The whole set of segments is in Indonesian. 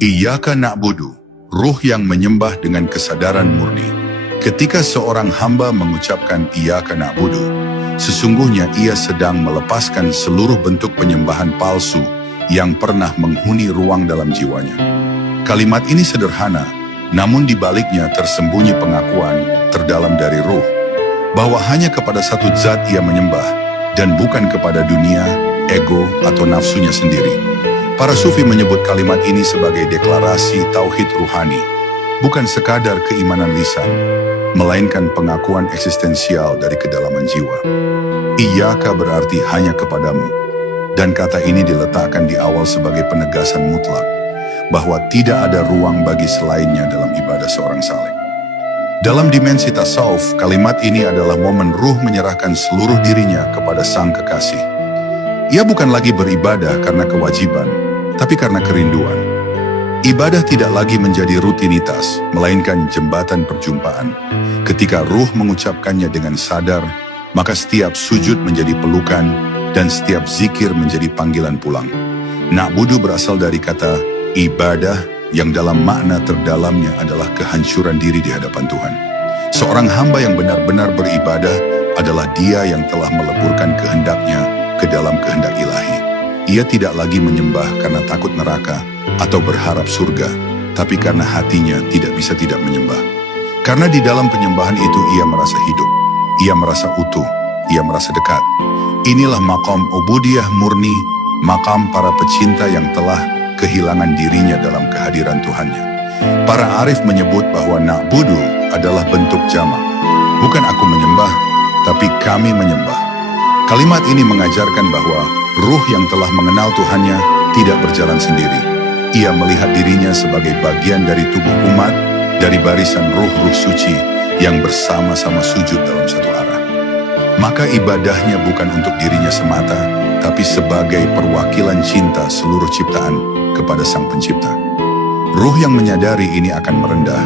Iyyaka na'budu, ruh yang menyembah dengan kesadaran murni. Ketika seorang hamba mengucapkan Iyyaka na'budu, sesungguhnya ia sedang melepaskan seluruh bentuk penyembahan palsu yang pernah menghuni ruang dalam jiwanya. Kalimat ini sederhana, namun di baliknya tersembunyi pengakuan terdalam dari ruh, bahwa hanya kepada satu zat ia menyembah, dan bukan kepada dunia, ego, atau nafsunya sendiri. Para sufi menyebut kalimat ini sebagai deklarasi tauhid ruhani, bukan sekadar keimanan lisan, melainkan pengakuan eksistensial dari kedalaman jiwa. Iyyaka berarti hanya kepadamu, dan kata ini diletakkan di awal sebagai penegasan mutlak, bahwa tidak ada ruang bagi selainnya dalam ibadah seorang saleh. Dalam dimensi tasawuf, kalimat ini adalah momen ruh menyerahkan seluruh dirinya kepada sang kekasih. Ia bukan lagi beribadah karena kewajiban, tapi karena kerinduan. Ibadah tidak lagi menjadi rutinitas, melainkan jembatan perjumpaan. Ketika ruh mengucapkannya dengan sadar, maka setiap sujud menjadi pelukan, dan setiap zikir menjadi panggilan pulang. Na'budu berasal dari kata ibadah, yang dalam makna terdalamnya adalah kehancuran diri di hadapan Tuhan. Seorang hamba yang benar-benar beribadah adalah dia yang telah meleburkan kehendaknya ke dalam kehendak ilahi. Ia tidak lagi menyembah karena takut neraka atau berharap surga, tapi karena hatinya tidak bisa tidak menyembah. Karena di dalam penyembahan itu ia merasa hidup, ia merasa utuh, ia merasa dekat. Inilah maqam ubudiyah murni, maqam para pecinta yang telah kehilangan dirinya dalam kehadiran Tuhannya. Para arif menyebut bahwa na'budu adalah bentuk jamak. Bukan aku menyembah, tapi kami menyembah. Kalimat ini mengajarkan bahwa ruh yang telah mengenal Tuhannya tidak berjalan sendiri. Ia melihat dirinya sebagai bagian dari tubuh umat, dari barisan ruh-ruh suci yang bersama-sama sujud dalam satu arah. Maka ibadahnya bukan untuk dirinya semata, tapi sebagai perwakilan cinta seluruh ciptaan kepada Sang Pencipta. Ruh yang menyadari ini akan merendah,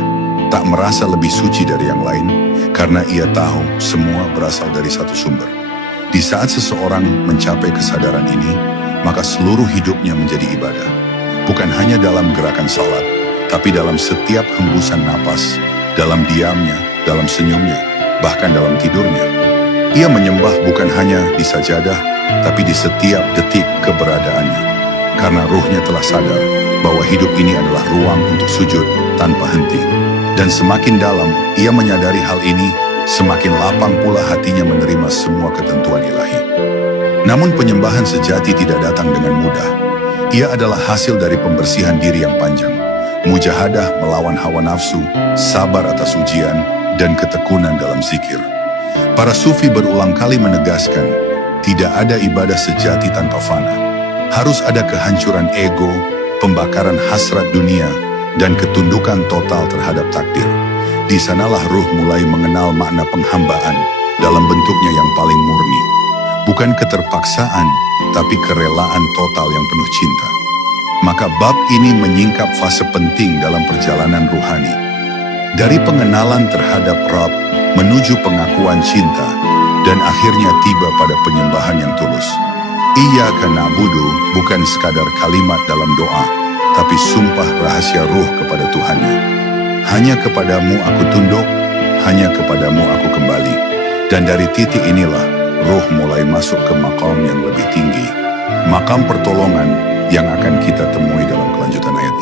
tak merasa lebih suci dari yang lain, karena ia tahu semua berasal dari satu sumber. Di saat seseorang mencapai kesadaran ini, maka seluruh hidupnya menjadi ibadah. Bukan hanya dalam gerakan salat, tapi dalam setiap hembusan napas, dalam diamnya, dalam senyumnya, bahkan dalam tidurnya. Ia menyembah bukan hanya di sajadah, tapi di setiap detik keberadaannya. Karena ruhnya telah sadar bahwa hidup ini adalah ruang untuk sujud tanpa henti. Dan semakin dalam ia menyadari hal ini, semakin lapang pula hatinya menerima semua ketentuan ilahi. Namun penyembahan sejati tidak datang dengan mudah. Ia adalah hasil dari pembersihan diri yang panjang, mujahadah melawan hawa nafsu, sabar atas ujian, dan ketekunan dalam zikir. Para sufi berulang kali menegaskan, tidak ada ibadah sejati tanpa fana. Harus ada kehancuran ego, pembakaran hasrat dunia, dan ketundukan total terhadap takdir. Di sanalah ruh mulai mengenal makna penghambaan dalam bentuknya yang paling murni. Bukan keterpaksaan, tapi kerelaan total yang penuh cinta. Maka bab ini menyingkap fase penting dalam perjalanan ruhani. Dari pengenalan terhadap Rabb menuju pengakuan cinta, dan akhirnya tiba pada penyembahan yang tulus. Iyyaka na'budu bukan sekadar kalimat dalam doa, tapi sumpah rahasia ruh kepada Tuhannya. Hanya kepadamu aku tunduk, hanya kepadamu aku kembali. Dan dari titik inilah, ruh mulai masuk ke maqam yang lebih tinggi. Maqam pertolongan yang akan kita temui dalam kelanjutan ayat ini.